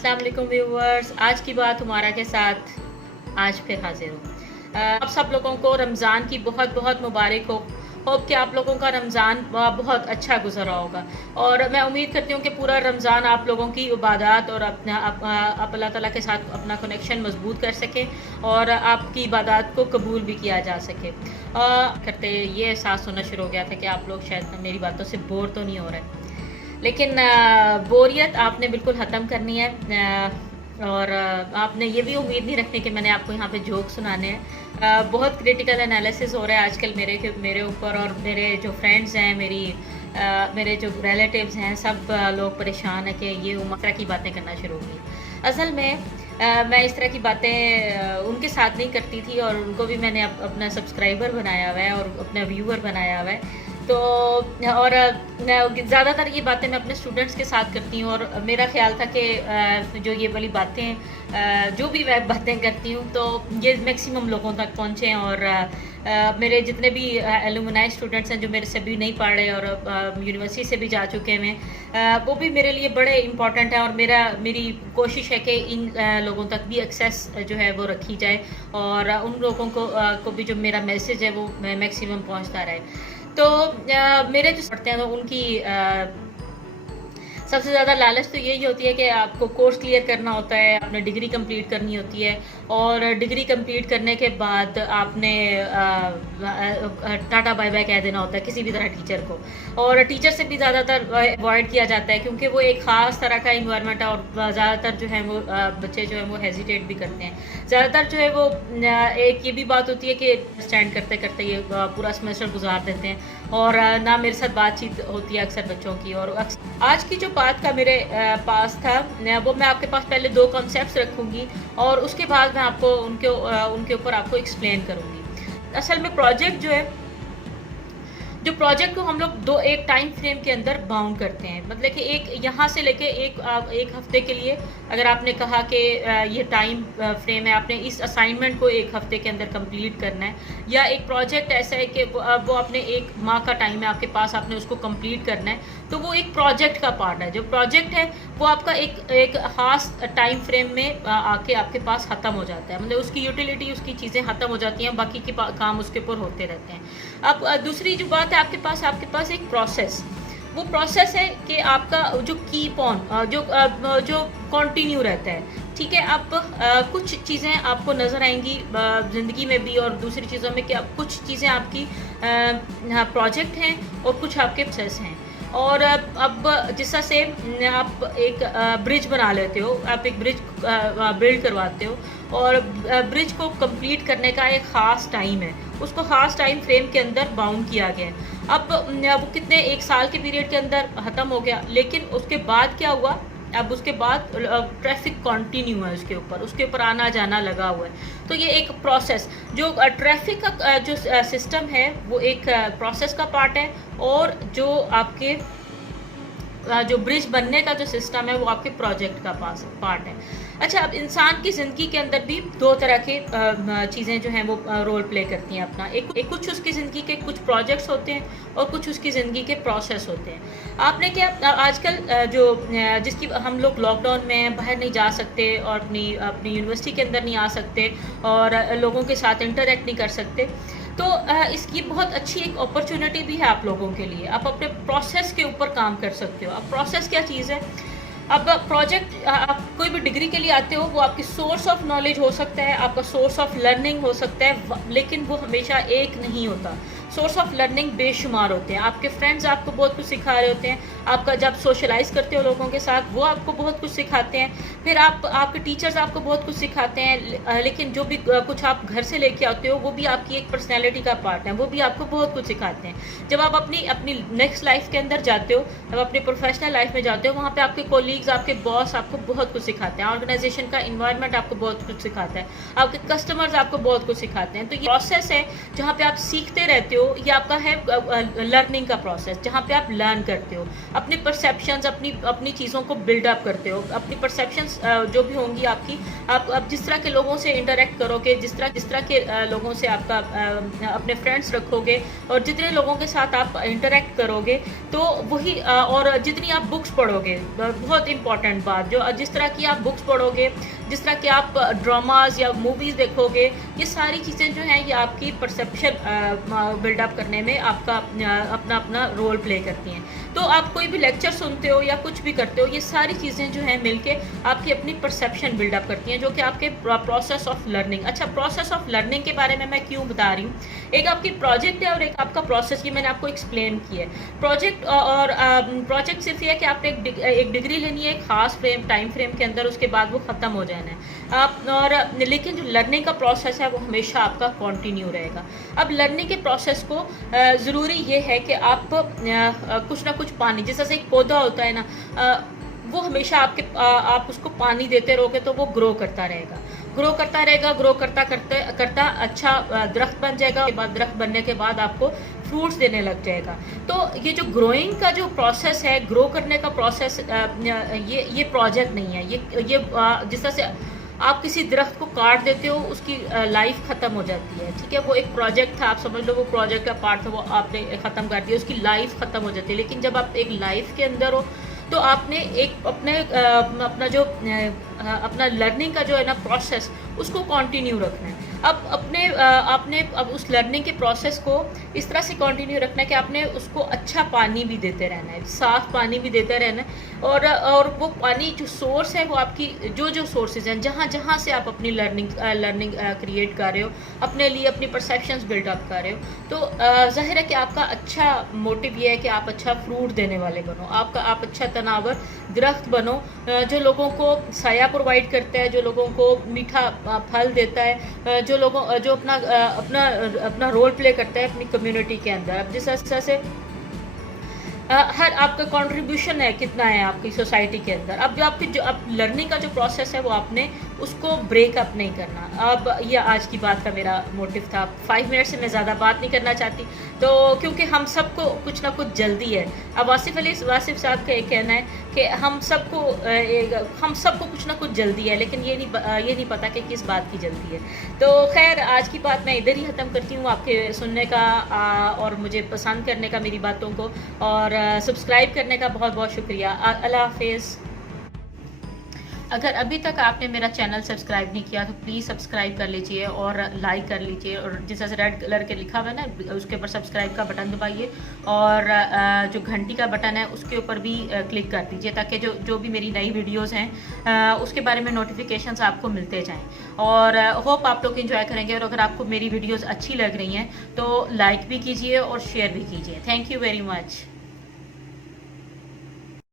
अस्सलाम वालेकुम व्यूवर्स, आज की बात हमारा के साथ आज फिर हाजिर हूँ। आप सब लोगों को रमज़ान की बहुत बहुत मुबारक हो। होप कि आप लोगों का रमज़ान बहुत अच्छा गुजरा होगा और मैं उम्मीद करती हूँ कि पूरा रमज़ान आप लोगों की इबादत और आप अल्लाह ताला के साथ अपना कनेक्शन मजबूत कर सकें और आपकी इबादत को कबूल भी किया जा सके। करते ये एहसास होना शुरू हो गया था कि आप लोग शायद मेरी बातों से बोर तो नहीं हो रहे, लेकिन बोरियत आपने बिल्कुल ख़त्म करनी है। और आपने ये भी उम्मीद नहीं रखनी कि मैंने आपको यहाँ पे जोक सुनाने हैं। बहुत क्रिटिकल एनालिसिस हो रहा है आजकल मेरे ऊपर, और मेरे जो फ्रेंड्स हैं, मेरे जो रिलेटिव्स हैं, सब लोग परेशान हैं कि ये उम्र तरह की बातें करना शुरू हो गई। असल में मैं इस तरह की बातें उनके साथ नहीं करती थी और उनको भी मैंने अपना सब्सक्राइबर बनाया हुआ है और अपना व्यूअर बनाया हुआ है। तो और ज़्यादातर ये बातें मैं अपने स्टूडेंट्स के साथ करती हूँ और मेरा ख्याल था कि जो ये वाली बातें जो भी मैं बातें करती हूँ तो ये मैक्सिमम लोगों तक पहुँचें। और मेरे जितने भी एलुमनाई स्टूडेंट्स हैं जो मेरे से भी नहीं पढ़ रहे और यूनिवर्सिटी से भी जा चुके हैं, वो भी मेरे लिए बड़े इम्पॉर्टेंट हैं और मेरी कोशिश है कि इन लोगों तक भी एक्सेस जो है वो रखी जाए और उन लोगों को भी जो मेरा मैसेज है वो मैक्सिमम पहुँचता रहे। तो मेरे जो पढ़ते हैं तो उनकी सबसे ज़्यादा लालच तो यही होती है कि आपको कोर्स क्लियर करना होता है, आपने डिग्री कंप्लीट करनी होती है और डिग्री कंप्लीट करने के बाद आपने टाटा बाय बाय कह देना होता है किसी भी तरह टीचर को। और टीचर से भी ज़्यादातर अवॉइड किया जाता है क्योंकि वो एक ख़ास तरह का इन्वायरमेंट है और ज़्यादातर जो है वो बच्चे जो है वो हेजिटेट भी करते हैं। ज़्यादातर जो है वो एक ये भी बात होती है कि स्टैंड करते करते ये पूरा सेमेस्टर गुजार देते हैं और ना मेरे साथ बातचीत होती है अक्सर बच्चों की। और आज की जो बात का मेरे पास था वो मैं आपके पास पहले 2 कॉन्सेप्ट्स रखूँगी और उसके बाद मैं आपको उनके ऊपर आपको एक्सप्लेन करूँगी। असल में प्रोजेक्ट को हम लोग एक टाइम फ्रेम के अंदर बाउंड करते हैं, मतलब कि एक यहाँ से लेके एक हफ्ते के लिए अगर आपने कहा कि ये टाइम फ्रेम है, आपने इस असाइनमेंट को 1 हफ्ते के अंदर कंप्लीट करना है, या एक प्रोजेक्ट ऐसा है कि वो आपने 1 माह का टाइम है आपके पास, आपने उसको कंप्लीट करना है, तो वो एक प्रोजेक्ट का पार्ट है। जो प्रोजेक्ट है वो आपका एक खास टाइम फ्रेम में आके आपके पास ख़त्म हो जाता है, मतलब उसकी यूटिलिटी, उसकी चीज़ें ख़त्म हो जाती हैं, बाकी के काम उसके ऊपर होते रहते हैं। अब दूसरी जो बात है, आपके पास एक प्रोसेस, वो प्रोसेस है कि आपका जो कीप ऑन जो कंटिन्यू रहता है, ठीक है। अब कुछ चीज़ें आपको नज़र आएंगी ज़िंदगी में भी और दूसरी चीज़ों में कि अब कुछ चीज़ें आपकी प्रोजेक्ट हैं और कुछ आपके प्रोसेस हैं। और अब जिस तरह से आप एक ब्रिज बना लेते हो, आप एक ब्रिज बिल्ड करवाते हो और ब्रिज को कंप्लीट करने का एक ख़ास टाइम है, उसको ख़ास टाइम फ्रेम के अंदर बाउंड किया गया है। अब वो कितने 1 साल के पीरियड के अंदर ख़त्म हो गया, लेकिन उसके बाद क्या हुआ, अब उसके बाद ट्रैफिक कंटिन्यू है, उसके ऊपर आना जाना लगा हुआ है। तो ये एक प्रोसेस, जो ट्रैफिक का जो सिस्टम है वो एक प्रोसेस का पार्ट है और जो आपके जो ब्रिज बनने का जो सिस्टम है वो आपके प्रोजेक्ट का पार्ट है। अच्छा, अब इंसान की ज़िंदगी के अंदर भी 2 तरह के चीज़ें जो हैं वो रोल प्ले करती हैं अपना। एक कुछ उसकी ज़िंदगी के कुछ प्रोजेक्ट्स होते हैं और कुछ उसकी ज़िंदगी के प्रोसेस होते हैं। आपने क्या आजकल जिसकी हम लोग लॉकडाउन में बाहर नहीं जा सकते और अपनी यूनिवर्सिटी के अंदर नहीं आ सकते और लोगों के साथ इंटरेक्ट नहीं कर सकते, तो इसकी बहुत अच्छी एक अपॉर्चुनिटी भी है आप लोगों के लिए। आप अपने प्रोसेस के ऊपर काम कर सकते हो। अब प्रोसेस क्या चीज़ है? अब प्रोजेक्ट, आप कोई भी डिग्री के लिए आते हो, वो आपकी सोर्स ऑफ नॉलेज हो सकता है, आपका सोर्स ऑफ लर्निंग हो सकता है, लेकिन वो हमेशा एक नहीं होता। सोर्स ऑफ लर्निंग बेशुमार होते हैं। आपके फ्रेंड्स आपको बहुत कुछ सिखा रहे होते हैं, आपका जब सोशलाइज करते हो लोगों के साथ वो आपको बहुत कुछ सिखाते हैं, फिर आपके टीचर्स आपको बहुत कुछ सिखाते हैं, लेकिन जो भी कुछ आप घर से लेके आते हो वो भी आपकी एक पर्सनैलिटी का पार्ट है, वो भी आपको बहुत कुछ सिखाते हैं। जब आप अपनी नेक्स्ट लाइफ के अंदर जाते हो, जब अपनी प्रोफेशनल लाइफ में जाते हो, वहाँ पर आपके कोलीग्स, आपके बॉस आपको बहुत कुछ सिखाते हैं, ऑर्गेनाइजेशन का इन्वायरमेंट आपको बहुत कुछ सिखाता है, आपके कस्टमर्स आपको बहुत कुछ सिखाते हैं। तो ये प्रोसेस है जहाँ पे आप सीखते रहते हो हो, ये आपका है लर्निंग का प्रोसेस, जहाँ पे आप लर्न करते हो, अपनी परसेप्शंस, अपनी अपनी चीज़ों को बिल्डअप करते हो। अपनी परसेप्शंस जो भी होंगी आपकी, आप जिस तरह के लोगों से इंटरेक्ट करोगे, जिस तरह के लोगों से आपका अपने फ्रेंड्स रखोगे, और जितने लोगों के साथ आप इंटरेक्ट करोगे, तो वही और जितनी आप बुक्स पढ़ोगे, बहुत इंपॉर्टेंट बात, जो जिस तरह की आप बुक्स पढ़ोगे, जिस तरह के आप ड्रामाज या मूवीज़ देखोगे, ये सारी चीज़ें जो हैं ये आपकी परसेप्शन बिल्डअप करने में आपका अपना अपना रोल प्ले करती हैं। तो आप कोई भी लेक्चर सुनते हो या कुछ भी करते हो, ये सारी चीज़ें जो हैं मिलके आपकी अपनी परसेप्शन बिल्डअप करती हैं, जो कि आपके प्रोसेस ऑफ लर्निंग। अच्छा, प्रोसेस ऑफ लर्निंग के बारे में मैं क्यों बता रही हूँ, एक आपकी प्रोजेक्ट है और एक आपका प्रोसेस, ये मैंने आपको एक्सप्लेन किया है। प्रोजेक्ट और प्रोजेक्ट सिर्फ ये है कि आपने एक डिग्री लेनी है एक खास टाइम फ्रेम के अंदर, उसके बाद वो ख़त्म हो जाना है आप, और लेकिन जो लर्निंग का प्रोसेस है वो हमेशा आपका कंटिन्यू रहेगा। अब लर्निंग के प्रोसेस को ज़रूरी ये है कि आप कुछ ना कुछ पानी, जैसे एक पौधा होता है ना, वो हमेशा आप उसको पानी देते रहोगे तो वो ग्रो करता रहेगा, ग्रो करता अच्छा दरख्त बन जाएगा। उसके बाद दरख्त बनने के बाद आपको फ्रूट्स देने लग जाएगा। तो ये जो ग्रोइंग का जो प्रोसेस है, ग्रो करने का प्रोसेस, ये प्रोजेक्ट नहीं है। ये जिस तरह से आप किसी दरख्त को काट देते हो, उसकी लाइफ ख़त्म हो जाती है, ठीक है। वो एक प्रोजेक्ट था, आप समझ लो वो प्रोजेक्ट का पार्ट था, वो आपने ख़त्म कर दिया, उसकी लाइफ ख़त्म हो जाती है। लेकिन जब आप एक लाइफ के अंदर हो, तो आपने एक अपना लर्निंग का जो है ना प्रोसेस, उसको कंटिन्यू रखना है। अब आपने उस लर्निंग के प्रोसेस को इस तरह से कंटिन्यू रखना है कि आपने उसको अच्छा पानी भी देते रहना है, साफ़ पानी भी देते रहना है, और वो पानी जो सोर्स है वो आपकी जो सोर्सेज हैं, जहाँ से आप अपनी लर्निंग क्रिएट कर रहे हो, अपने लिए अपनी परसेप्शंस बिल्डअप कर रहे हो, तो जाहिर है कि आपका अच्छा मोटिव ये है कि आप अच्छा फ्रूट देने वाले बनो, आप अच्छा तनावर दरख्त बनो, जो लोगों को साया प्रोवाइड करता है, जो लोगों को मीठा फल देता है, जो अपना रोल प्ले करता है अपनी कम्युनिटी के अंदर। अब जिस तरह से हर आपका कंट्रीब्यूशन है कितना है आपकी सोसाइटी के अंदर। अब जो अब लर्निंग का जो प्रोसेस है वो आपने उसको ब्रेकअप नहीं करना। अब ये आज की बात का मेरा मोटिव था। 5 मिनट से मैं ज़्यादा बात नहीं करना चाहती, तो क्योंकि हम सबको कुछ ना कुछ जल्दी है। अब वासिफ साहब का ये कहना है कि हम सबको कुछ ना कुछ जल्दी है, लेकिन ये नहीं पता कि किस बात की जल्दी है। तो खैर, आज की बात मैं इधर ही ख़त्म करती हूँ, आपके सुनने का और मुझे पसंद करने का मेरी बातों को, और सब्सक्राइब करने का बहुत बहुत शुक्रिया। अल्लाह हाफिज़। अगर अभी तक आपने मेरा चैनल सब्सक्राइब नहीं किया तो प्लीज़ सब्सक्राइब कर लीजिए और लाइक कर लीजिए, और जिस तरह से रेड कलर के लिखा हुआ है ना, उसके ऊपर सब्सक्राइब का बटन दबाइए, और जो घंटी का बटन है उसके ऊपर भी क्लिक कर दीजिए, ताकि जो भी मेरी नई वीडियोस हैं उसके बारे में नोटिफिकेशंस आपको मिलते जाएं। और होप आप लोग इन्जॉय करेंगे, और अगर आपको मेरी वीडियोज़ अच्छी लग रही हैं तो लाइक भी कीजिए और शेयर भी कीजिए। Thank you very much.